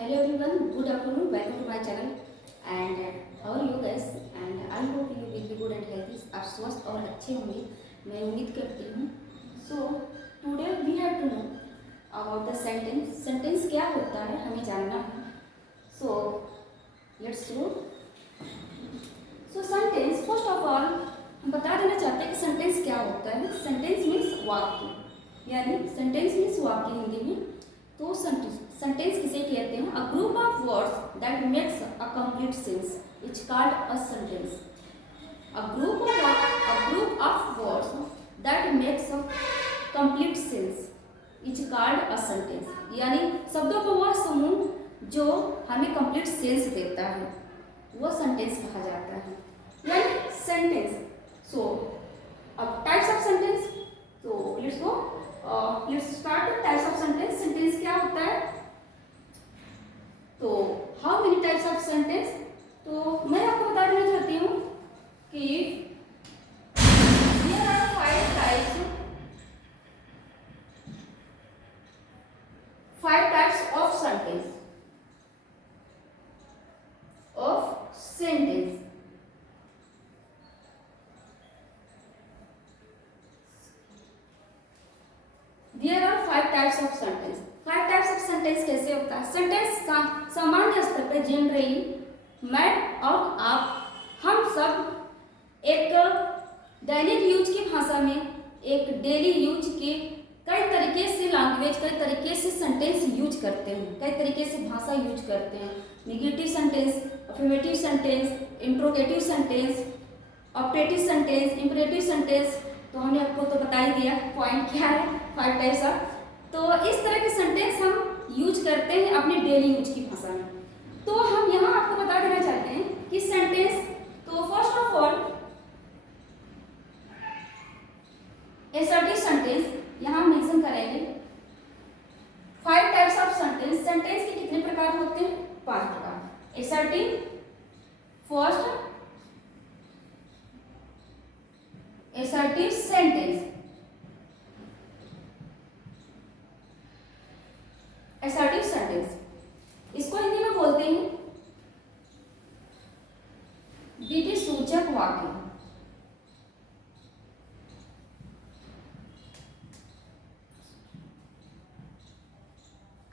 Hello everyone, good afternoon, welcome to my channel and how are you guys and I hope you will be good and healthy. आप स्वस्थ और अच्छे होंगे मैं उम्मीद करती हूँ. So today we have to know about the sentence. Sentence क्या होता है हमें जानना है. So let's go. So sentence first of all हम बता देना चाहते हैं कि sentence क्या होता है. Sentence means वाक्य, यानी sentence means वाक्य हिंदी में. तो सेंटेंस किसे कहते हैं? A group of words that makes a complete sense is called a sentence. A group of words that makes a complete sense is called a sentence. यानी शब्दों का वह समूह जो हमें कंप्लीट सेंस देता है वो सेंटेंस कहा जाता है, यानी सेंटेंस. सो अब टाइप्स ऑफ सेंटेंस. तो let's go. Let's start with types of sentence. Sentence क्या होता है? तो how many types of sentence? तो मैं आपको बता देना चाहती हूँ कि there are 5 types of sentence. There are 5 types of sentence. 5 types of sentence कैसे होता है? सेंटेंस सामान्य स्तर पर जनरली मैं और आप हम सब एक दैनिक यूज की भाषा में, एक डेली यूज के कई तरीके से लैंग्वेज, कई तरीके से सेंटेंस यूज करते हैं, कई तरीके से भाषा यूज करते हैं. Negative sentence, affirmative sentence, interrogative sentence, optative sentence, imperative sentence. तो हमने आपको तो बता ही दिया पॉइंट क्या है, 5 टाइप्स ऑफ. तो इस तरह के सेंटेंस हम यूज करते हैं अपने डेली यूज की भाषा में. तो हम यहाँ आपको बता देना चाहते हैं कि सेंटेंस, तो first of all assertive sentence यहाँ मेंशन करेंगे. 5 टाइप्स ऑफ सेंटेंस. सेंटेंस के कितने प्रकार होते हैं? 5 प्रकार. Assertive, first assertive sentence. Assertive sentence इसको हिंदी में बोलते हैं विधि सूचक वाक्य.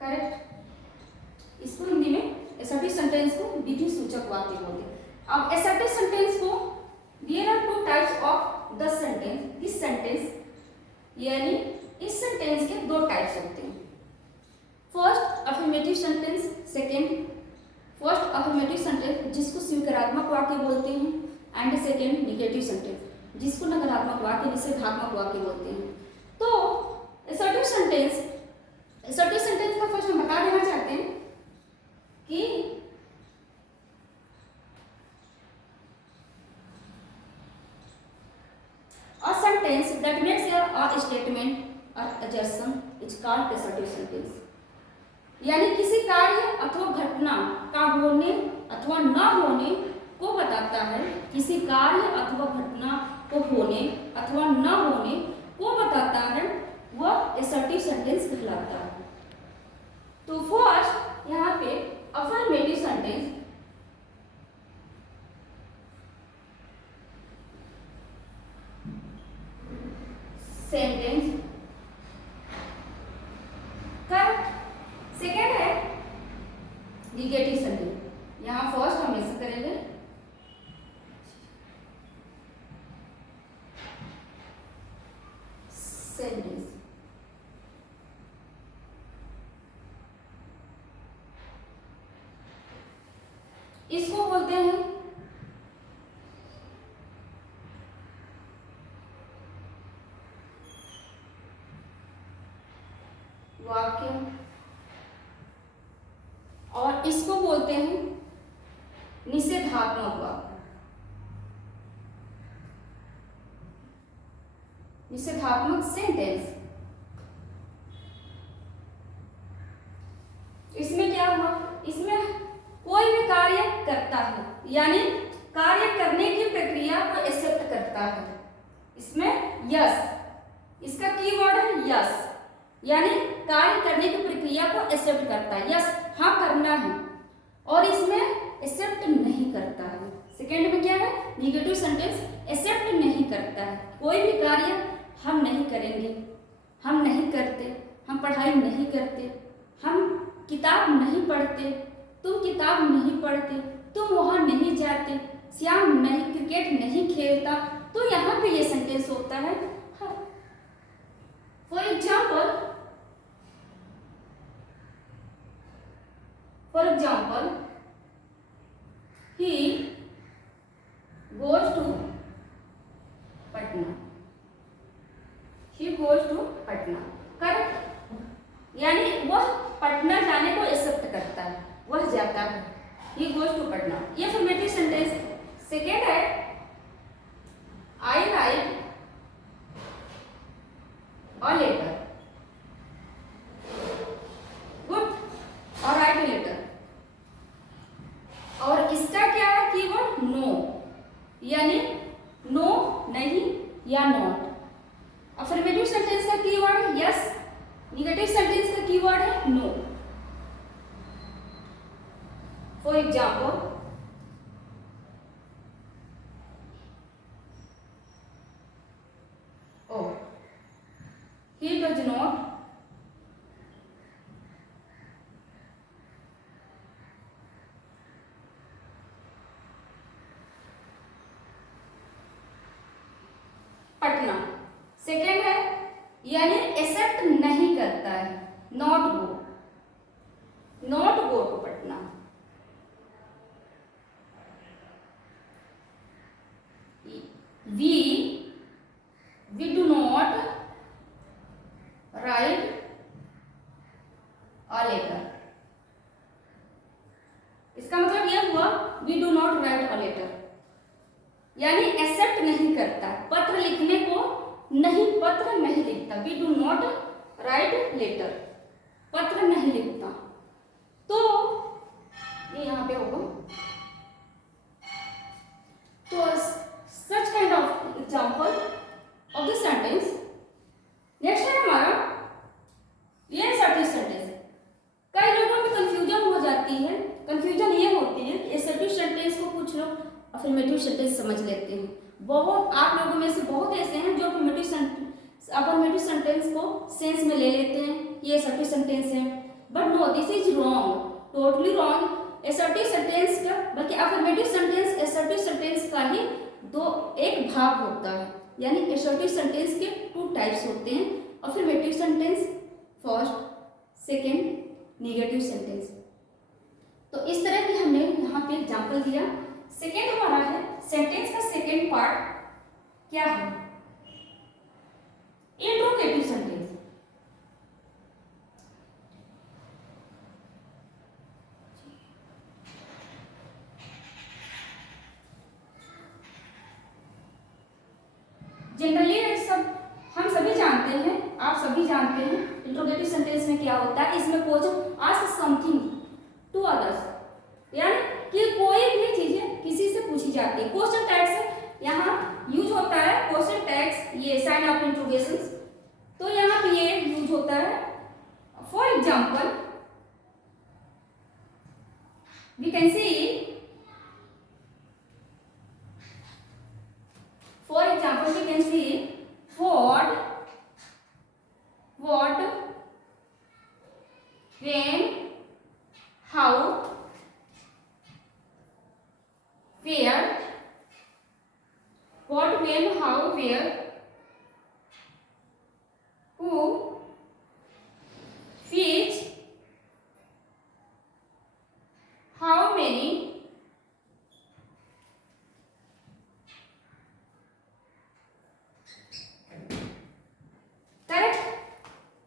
करेक्ट. इसको हिंदी में असर्टिव सेंटेंस को विधि सूचक वाक्य बोलते हैं. अब असर्टिव सेंटेंस को there are 2 types of the sentence. This sentence, यानी इस सेंटेंस के 2 टाइप्स होते हैं. First affirmative sentence, second. First affirmative sentence जिसको स्वीकारात्मक वाक्य बोलते हैं, एंड सेकेंड निगेटिव सेंटेंस जिसको नकारात्मक वाक्य, निषेधात्मक वाक्य बोलते हैं. तो असर्टिव सेंटेंस का फर्स्ट हम बता देना चाहते हैं कि a sentence that makes a statement or assertion is called assertive sentence. यानी किसी कार्य अथवा घटना का होने अथवा न होने को बताता है. किसी कार्य अथवा घटना को होने अथवा न होने को बताता है, वह assertive sentence कहलाता है. तो फर्स्ट यहाँ पे affirmative sentence. Sentence correct. Second है निगेटिव सेंटेंस. यहाँ फर्स्ट हम ऐसे करेंगे सेंटेंस. इसको बोलते हैं वाक्य और इसको बोलते हैं निषेधात्मक वाक्य. निषेधात्मक सेंटेंस. इसमें क्या हुआ? इसमें कोई भी कार्य करता है, यानी कार्य करने की प्रक्रिया को एक्सेप्ट करता है. इसमें यस, इसका कीवर्ड है यस, यानी कार्य करने की प्रक्रिया को एक्सेप्ट करता है, यस हाँ करना है, और इसमें एक्सेप्ट नहीं करता है। सेकेंड में क्या है, निगेटिव सेंटेंस एक्सेप्ट नहीं करता है, कोई भी कार्य हम नहीं करेंगे, हम नहीं करते, हम पढ़ाई नहीं करते, हम किताब नहीं पढ़ते, तुम किताब नहीं पढ़ते, तुम वहां नहीं जाते, श्याम नहीं क्रिकेट नहीं खेलता। तो यहाँ पे ये सेंटेंस होता है for example he goes to Patna, he goes to Patna, correct, यानी वह पटना जाने को एक्सेप्ट करता है, वह जाता है, ही गोज टू पटना, ये अफर्मेटिव सेंटेंस। सेकेंड है आई राइट अ लेटर, गुड, और राइट अ लेटर, और इसका क्या है कीवर्ड नो, यानी नो नहीं या नॉट। अफर्मेटिव सेंटेंस का कीवर्ड है यस, निगेटिव सेंटेंस का कीवर्ड है no. For example he does not Patna. Second है यानी एक्सेप्ट नहीं करता है, not go, not go to Patna. we do not write a letter, इसका मतलब यह हुआ we do not write a letter, यानी एक्सेप्ट नहीं करता, पत्र लिखने को नहीं, पत्र नहीं लिखता, we do not write letter, पत्र नहीं लिखता। तो ये यहाँ पे होगा, तो such kind of example of the sentence। Next है हमारा ये असर्टिव सेंटेंस। कई लोगों में कंफ्यूजन हो जाती है, कंफ्यूजन ये होती है कि असर्टिव सेंटेंस को कुछ लोग अफर्मेटिव सेंटेंस समझ लेते हैं। बहुत आप लोगों में से बहुत ऐसे हैं जो अफर्मेटिव सेंटेंस को सेंस में ले लेते हैं, ये असर्टिव सेंटेंस है, but no this is wrong, totally wrong. Assertive sentence का बल्कि अफर्मेटिव सेंटेंस असर्टिव सेंटेंस का ही एक भाग होता है, यानी असर्टिव सेंटेंस के 2 टाइप्स होते हैं, affirmative sentence first, second negative sentence. तो इस तरह की हमने यहाँ पे एग्जांपल दिया। सेकंड हमारा है सेंटेंस का सेकंड पार्ट क्या है, इंट्रोगेटिव सेंटेंस। जनरली हम सभी जानते हैं, आप सभी जानते हैं इंट्रोगेटिव सेंटेंस में क्या होता है, इसमें question ask something to others, यानी कि कोई भी चीजें किसी से पूछी जाती है। क्वेश्चन टैग्स यहाँ यूज होता है, क्वेश्चन टैग्स ये साइन ऑफ इंट्रोगेशन, तो यहाँ पे ये यूज होता है। For example we can see, for example we can see what, when, how, where, what, when, how, where, who, which, how many,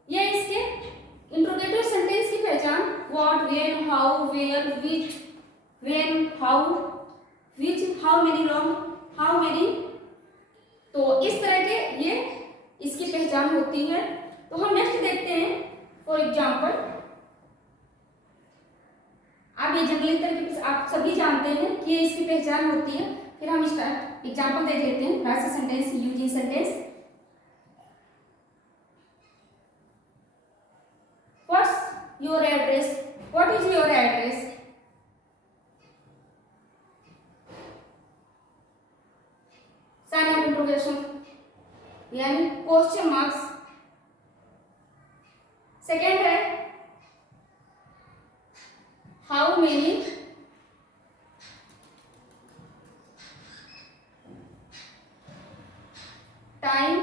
ये इसके इंट्रोगेटिव सेंटेंस की पहचान, what, when, how, where, which, when, how, which, how many long, how many, तो इस तरह के ये इसकी पहचान होती है। तो हम नेक्स्ट देखते हैं। फॉर एग्जाम्पल आप ये जंगली तरीके आप सभी जानते हैं कि ये इसकी पहचान होती है। फिर हम इसका एग्जाम्पल देख लेते हैं। Last sentence using sentence, your address, what is your address, sign of interrogation यानी क्वेश्चन मार्क्स। सेकेंड है how many time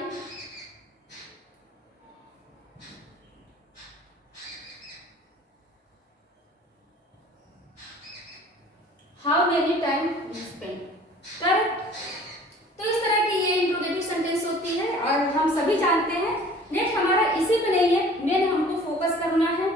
how many time you spend, correct. तो इस तरह की ये इंट्रोगेटिव सेंटेंस होती है और हम सभी जानते हैं। नेक्स्ट हमारा इसी पे नहीं है, मेन हमको फोकस करना है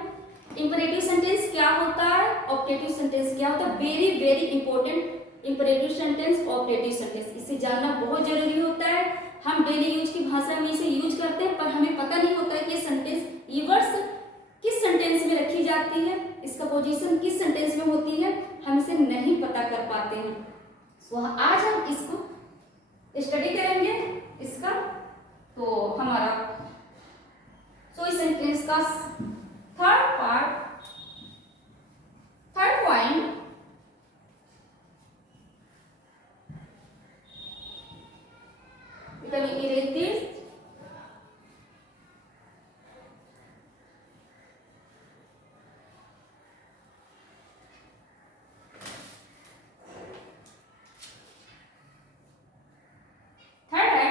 इंपरेटिव सेंटेंस क्या होता है, ऑप्टेटिव सेंटेंस क्या होता है। Very very important imperative sentence, optative sentence, इसे जानना बहुत जरूरी होता है। हम डेली यूज की भाषा में इसे यूज करते हैं पर हमें पता नहीं होता है कि सेंटेंस, ये वर्ड्स किस सेंटेंस में रखी जाती है, इसका पोजीशन किस सेंटेंस में होती है, हम इसे नहीं पता कर पाते हैं। सो आज हम इसको स्टडी करेंगे इसका। तो हमारा इस सेंटेंस का third part, third point, can we erase this? Third है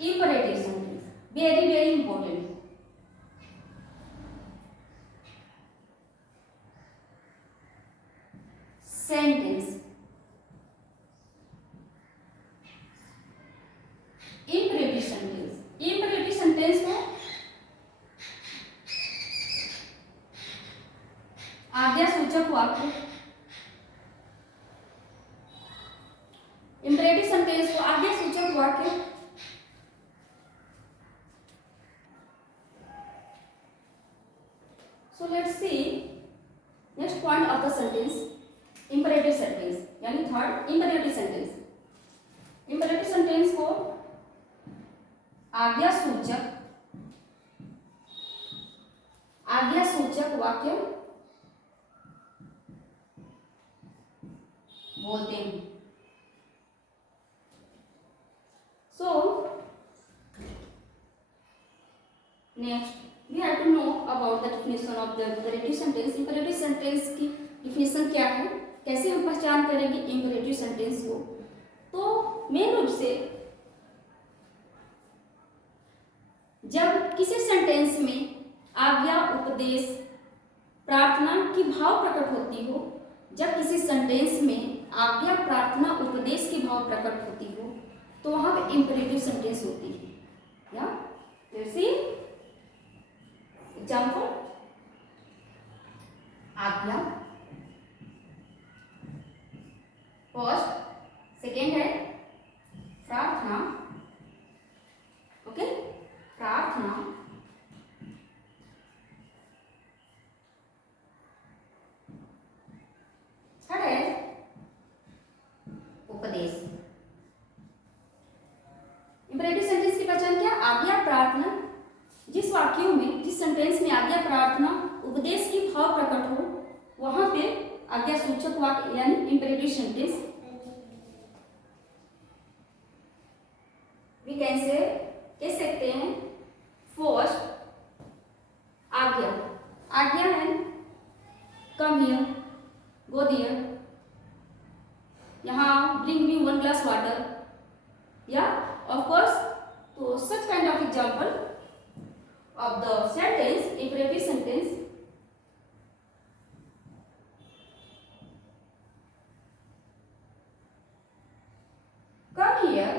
imperative sentence, very very important. Sentence imperative sentence, imperative sentence में आज्ञा सूचक वाक्य, imperative sentence को आज्ञा सूचक वाक्य। So let's see next point of the sentence, imperative sentence यानी third imperative sentence। imperative sentence को आज्ञा सूचक वाक्य बोलते हैं। So next we have to know about the definition of the imperative sentence। imperative sentence की definition क्या है, कैसे हम पहचान करेंगे imperative sentence को। तो मेन रूप से जब किसी सेंटेंस में आज्ञा, उपदेश, प्रार्थना की भाव प्रकट होती हो, जब किसी सेंटेंस में आज्ञा, प्रार्थना, उपदेश की भाव प्रकट होती हो तो वहां पे इंपरेटिव सेंटेंस होती है। या जैसे एग्जाम्पल, आज्ञा फर्स्ट, सेकेंड है प्रार्थना, ओके, प्रार्थना, थर्ड है उपदेश। इंपरेटिव सेंटेंस की पहचान क्या, आज्ञा, प्रार्थना, जिस वाक्यों में, जिस सेंटेंस में आज्ञा, प्रार्थना, उपदेश की भाव प्रकट हो वहां पे आज्ञा सूचक वाक्य यानी इंपरेटिव सेंटेंस वी कैन से कह सकते हैं। फर्स्ट आज्ञा, आज्ञा है कम हियर, गो देयर, यहाँ ब्रिंग मी 1 glass वाटर, या ऑफ कोर्स। तो such kind of example of the sentence, imperative sentence, come here,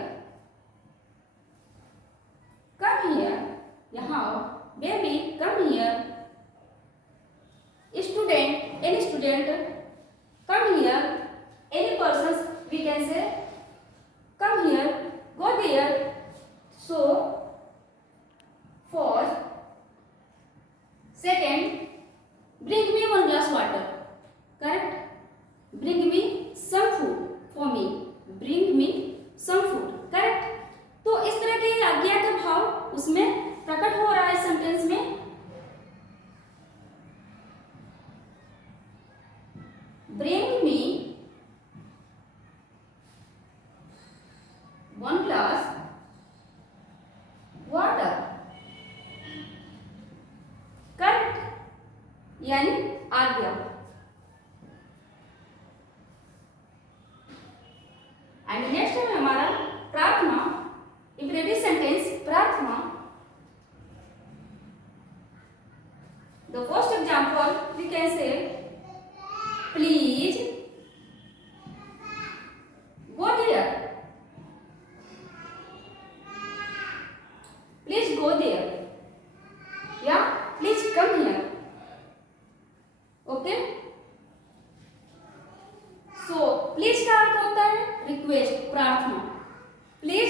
यहाँ baby come here, student, any student come here, any persons we can say come here, go there। So first, second, bring me 1 glass water, correct, bring me some food for me, bring me some food, correct। तो इस तरह के आज्ञा का भाव उसमें प्रकट हो रहा है सेंटेंस में। bring me 1 glass water. Correct, यानी आज्ञा। एंड नेक्स्ट है हमारा प्रार्थना, इंपरेटिव सेंटेंस प्रार्थना। The first example we can say please go there, please go there या please come here. Okay, so please का अर्थ होता है रिक्वेस्ट, प्रार्थना। प्लीज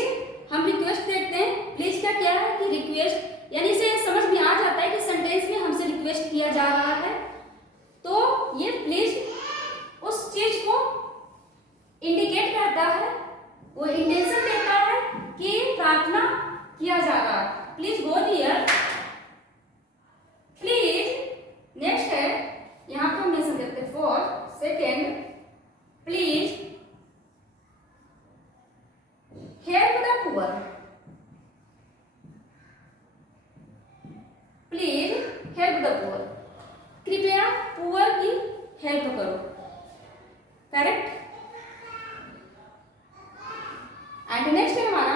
हम रिक्वेस्ट देखते हैं, प्लीज का क्या है कि रिक्वेस्ट, यानी इसे समझ में आ जाता है कि सेंटेंस में हमसे रिक्वेस्ट किया जा रहा है। तो ये प्लीज उस चीज को इंडिकेट करता है, वो इंटेंशन देता है कि प्रार्थना किया जा रहा है। Please go there, please. Next है यहाँ पर मेंशन करते हैं for second, please help the poor, please help the poor, कृपया पुअर की हेल्प करो। करेक्ट। एंड नेक्स्ट है हमारा,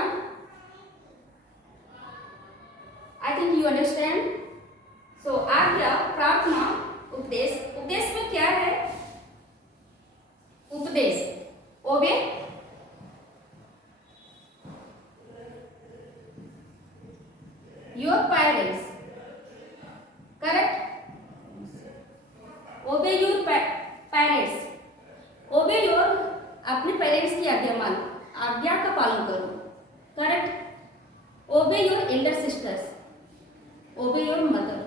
I think you understand. So आज्ञा, प्रार्थना, उपदेश। उपदेश में क्या है? उपदेश, obey, your parents. Correct, obey your parents, obey your, अपने पेरेंट्स की आज्ञा मानो, आज्ञा का पालन करो। Correct, obey your Elder sisters, obey your mother.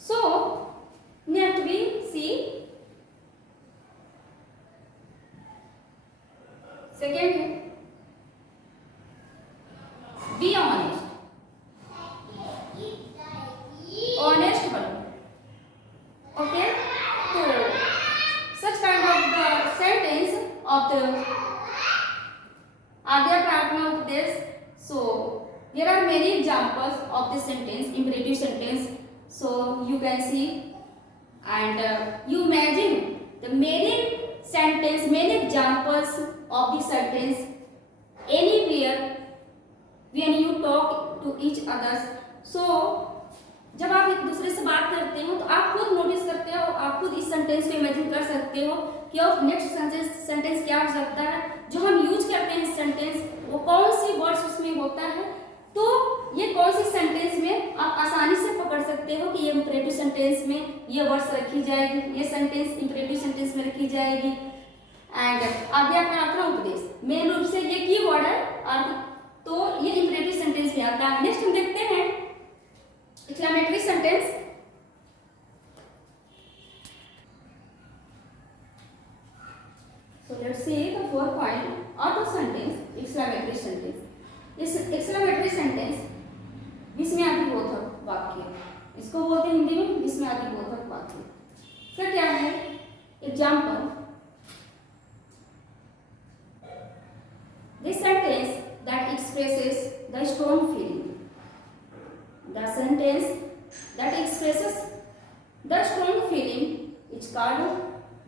So next we see second है बी ऑनेस्ट, ऑनेस्ट बनो। ओके, तो such kind of the sentence of the आज्ञा, प्रार्थना, उपदेश। सो there are many examples of this sentence, imperative sentence. So you can see and you imagine the many sentence, many examples of this sentence anywhere when you talk to each others. So जब आप एक दूसरे से बात करते हो तो आप खुद नोटिस करते हो, आप खुद इस सेंटेंस को इमेजिन कर सकते हो कि और नेक्स्ट सेंटेंस क्या हो सकता है, जो हम यूज करते हैं इस सेंटेंस, वो कौन सी वर्ड्स उसमें होता है। तो ये कौन सी सेंटेंस में आप आसानी से पकड़ सकते हो कि ये इंपरेटिव सेंटेंस में ये वर्ड्स रखी जाएगी, ये सेंटेंस इंपरेटिव सेंटेंस में रखी जाएगी। एंड आज्ञा, प्रार्थना, उपदेश मेन रूप से ये की वर्ड है अर्थ, तो ये इंपरेटिव सेंटेंस में आता है। नेक्स्ट हम देखते हैं exclamatory sentence. So let's see the 4 point of the sentence, exclamatory sentence. इस एक्सक्लेमेटरी सेंटेंस विस्मयादिबोधक वाक्य, इसको बोलते हैं हिंदी में विस्मयादिबोधक वाक्य। इसका क्या है? Example, this sentence that expresses the strong feeling, the sentence that expresses the strong feeling is called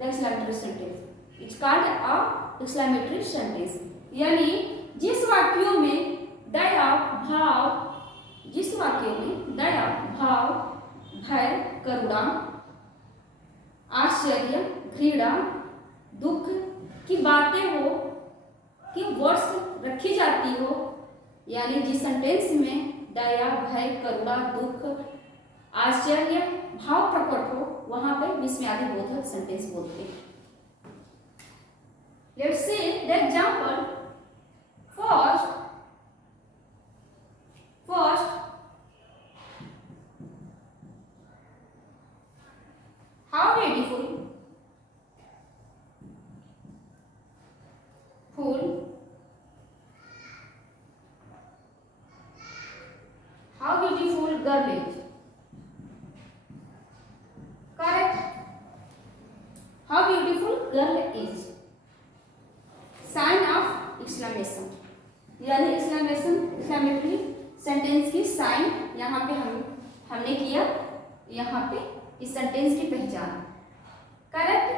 the exclamatory sentence, it's called a exclamatory sentence. यानी जिस वाक्यों में दया भाव, जिस वाक्यों में दया भाव, भय, करुणा, आश्चर्य, घृणा, दुख की बातें हो, कि वर्ड्स रखी जाती हो, यानी जिस सेंटेंस में दया, भय, करुणा, दुख, आश्चर्य भाव प्रकट हो, वहां पे विस्मयादिबोधक सेंटेंस बोलते हैं। Let's see the example. First, how beautiful, full, how beautiful girl is. Correct. How beautiful girl is, sign of exclamation, यानी एक्सक्लेमेटरी सेंटेंस की साइन यहाँ पे हमने किया, यहाँ पे इस सेंटेंस की पहचान। करेक्ट।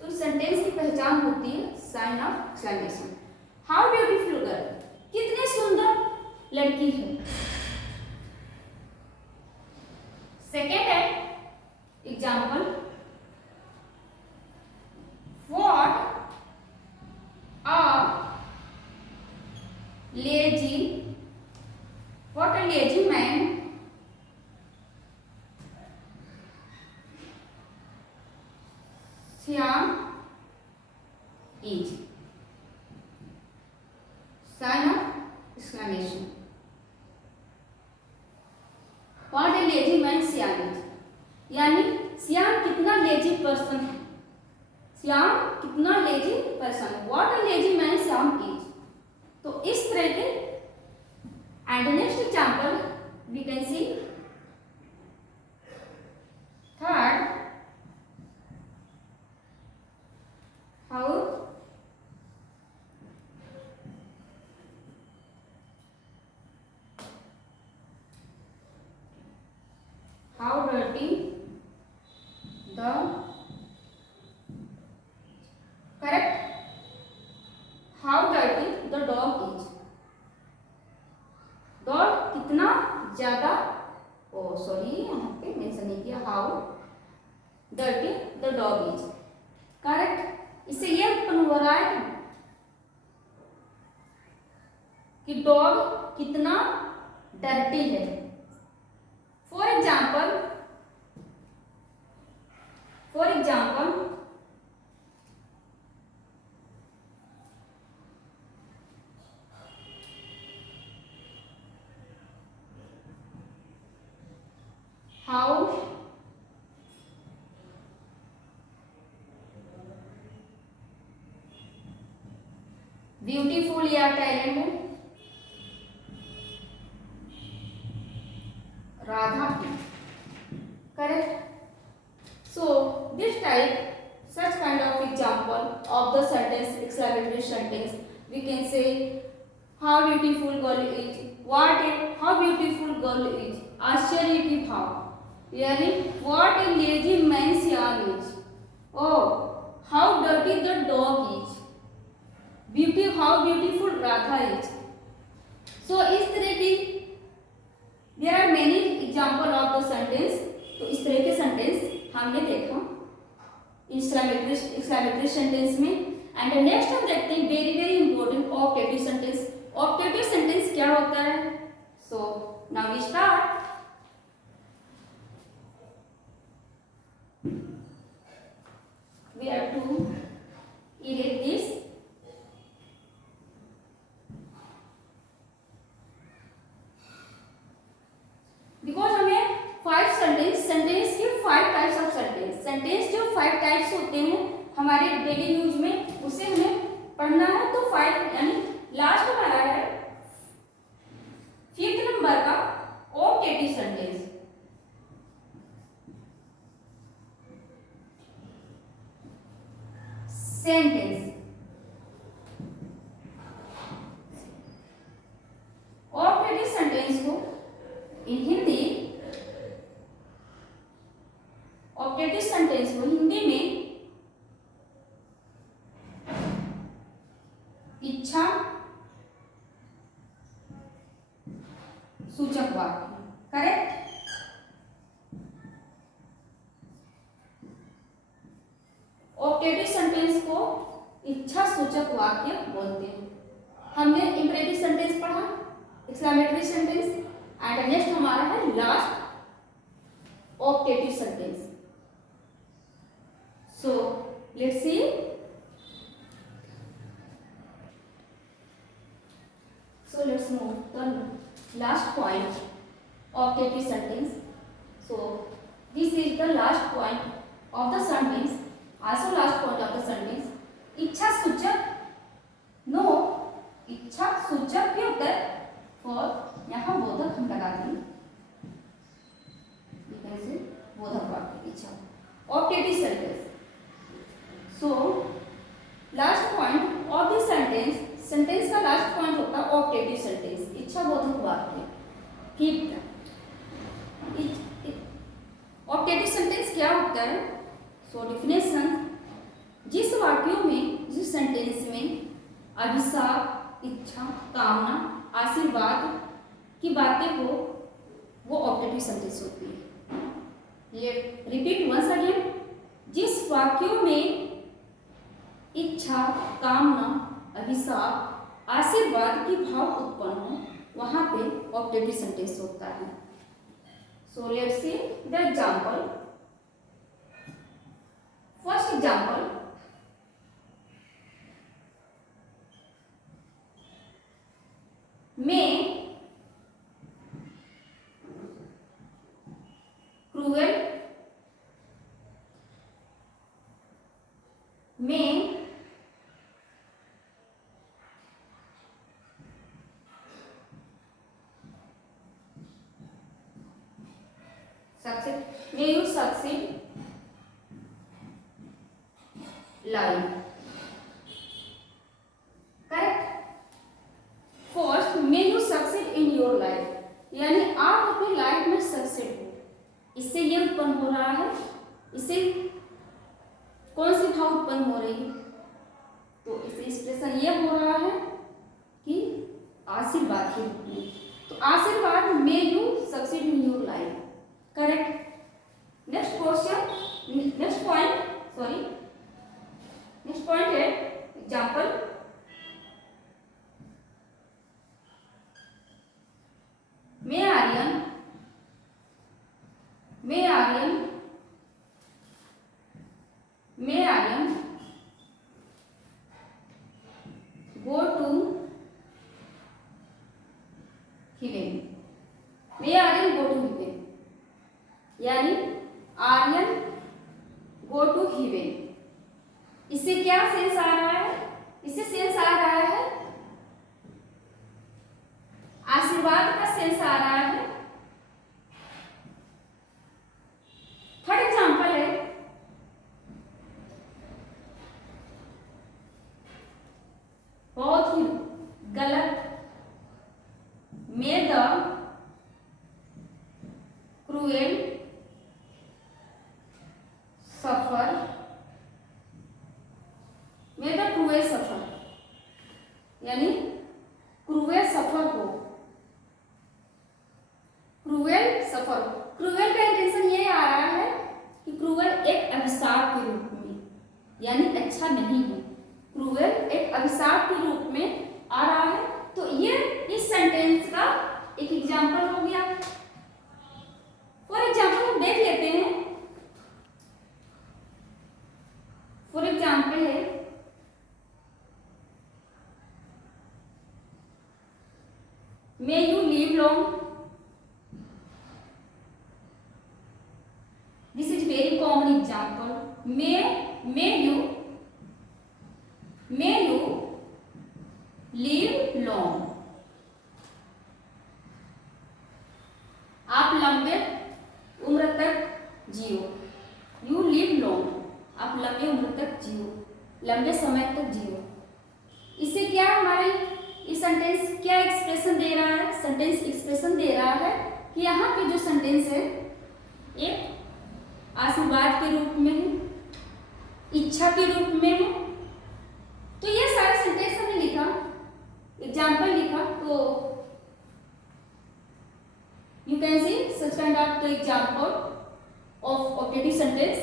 तो सेंटेंस की पहचान होती है sign of exclamation. How beautiful girl, कितनी सुंदर लड़की है। सेकेंड है example, what a lazy man Shyam is, sign of exclamation. What a lazy man Shyam is, यानी श्याम कितना लेजी पर्सन है, श्याम कितना लेजी पर्सन है। What a lazy man Shyam is. तो इस तरह के and next example we can see third, how dirty the, correct, how dirty the dog is। Dog कितना ज्यादा, ओ सॉरी यहाँ पे मेंशन नहीं किया, how dirty the dog is. Correct. इससे ये उत्पन्न हो रहा है कि डॉग कितना डर्टी है। फॉर एग्जाम्पल how beautiful या talented Radha is। Correct। So this type, such kind of example of the sentence, exclamatory sentence, we can say how beautiful girl is, how beautiful girl is, आश्चर्य की भाव, यानी what a lazy man Shyam is, oh how dirty the dog is, how beautiful Radha is। So इस तरह की there are many example of the sentence। तो इस तरह के सेंटेंस हमने देखा एक्सक्लेमेटरी सेंटेंस में। एंड नेक्स्ट हम देखते हैं very very important optative sentence. Optative sentence क्या होता है? So now we start. We have to erase this। Because हमें 5 सेंटेंस के 5 टाइप्स ऑफ सेंटेंस जो 5 टाइप्स होते हैं हमारे डेली यूज में, उसे हमें पढ़ना है। तो 5 यानी लास्ट हमारा है 5th नंबर का ऑप्टेटिव सेंटेंस। ऑप्टेटिव सेंटेंस को इन हिंदी, ऑप्टेटिव सेंटेंस को हिंदी में इच्छा सूचक वाक्य। करेक्ट। ऑप्टेटिव सेंटेंस को इच्छा सूचक वाक्य बोलते हैं। हमने इंपरेटिव सेंटेंस पढ़ा, एक्सक्लेमेटरी सेंटेंस, एंड नेक्स्ट हमारा है last optative sentence. So let's see. So let's move the last point, optative sentence. So this is the last point of the sentence, also last point of the sentence। इच्छा सूचक, no इच्छा सूचक भी होता है और यहाँ बोधक हम लगा देंगे, बोधक वाक्य इच्छा। Optative sentence so last point of this sentence, sentence का लास्ट पॉइंट होता है ऑप्टेटिव सेंटेंस, इच्छाबोधक वाक्य। ठीक, ऑप्टेटिव सेंटेंस क्या होता है? सो डिफिनेशन, जिस वाक्यों में, जिस सेंटेंस में अभिशाप, इच्छा, कामना, आशीर्वाद की बातें हो, वो ऑप्टेटिव सेंटेंस होती है। रिपीट वंस अगेन, जिस वाक्यों में इच्छा, कामना, अभिशाप, आशीर्वाद की भाव उत्पन्न हो, वहां पे ऑप्टेटिव सेंटेंस होता है। So let's see the example. First example, मैं क्रूएल, मैं success, may you succeed life, correct? First, may you succeed in your life, यानी आप अपनी लाइफ में सक्सेस हो, इससे ये उत्पन्न हो रहा है, इससे कौन सी भाव उत्पन्न हो रही है? तो इससे एक्सप्रेशन ये हो रहा है कि आशीर्वाद के रूप में, तो आशीर्वाद, मे you succeed in your life, correct. Next question, next point है एग्जाम्पल, मैं आर्यन गो टू हिवेन, मैं आर्यन गो टू हिवेन, यानी आर्यन गो टू हिवेन, इससे क्या सेंस आ रहा है? इससे सेंस आ रहा है आशीर्वाद का सेंस आ रहा है। थर्ड एग्जांपल है, बहुत ही गलत, may the cruel suffer, may the cruel suffer, यानी क्रूएल सफर हो, क्रूएल सफर। क्रूएल का इंटेंशन ये आ रहा है कि क्रूएल एक अभिशाप के रूप में, यानी अच्छा नहीं है, क्रूएल एक अभिशाप के रूप में आ रहा है। तो ये इस सेंटेंस का एक एग्जांपल हो गया। फॉर एग्जांपल हम देख लेते हैं, फॉर एग्जांपल है मे you live long, this is very common example, may you live long, आप लंबे उम्र तक जियो, you live long, आप लंबे उम्र तक जियो, लंबे समय तक जियो। इससे क्या हमारे इस सेंटेंस क्या एक्सप्रेशन दे रहा है? सेंटेंस एक्सप्रेशन दे रहा है कि यहाँ पे जो सेंटेंस है एक आशीर्वाद के रूप में है, इच्छा के रूप में है। तो ये सारे सेंटेंस हमने लिखा, एग्जाम्पल लिखा, तो you can see such kind of the example of objective sentence,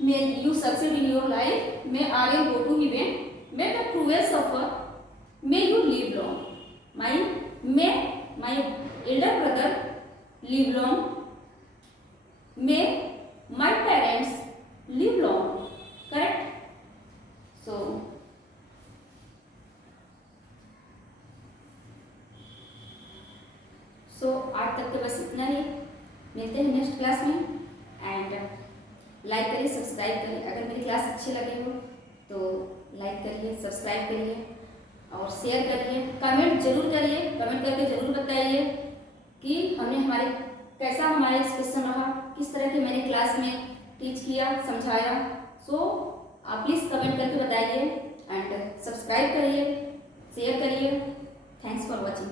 may you succeed in your life, may Aryan go to heaven, may the cruel suffer, may you live long, my elder brother live long, may my parents live long, correct? So आज तक के बस इतना ही, मिलते हैं next class में। And like करिए, subscribe करिए, अगर मेरी क्लास अच्छी लगे हो तो लाइक करिए, सब्सक्राइब करिए और शेयर करिए, कमेंट जरूर करिए, कमेंट करके जरूर बताइए कि कैसा हमारा एक्सप्रेशन रहा, किस तरह के मैंने क्लास में टीच किया, समझाया। सो आप प्लीज़ कमेंट करके बताइए एंड सब्सक्राइब करिए, शेयर करिए। Thanks for watching.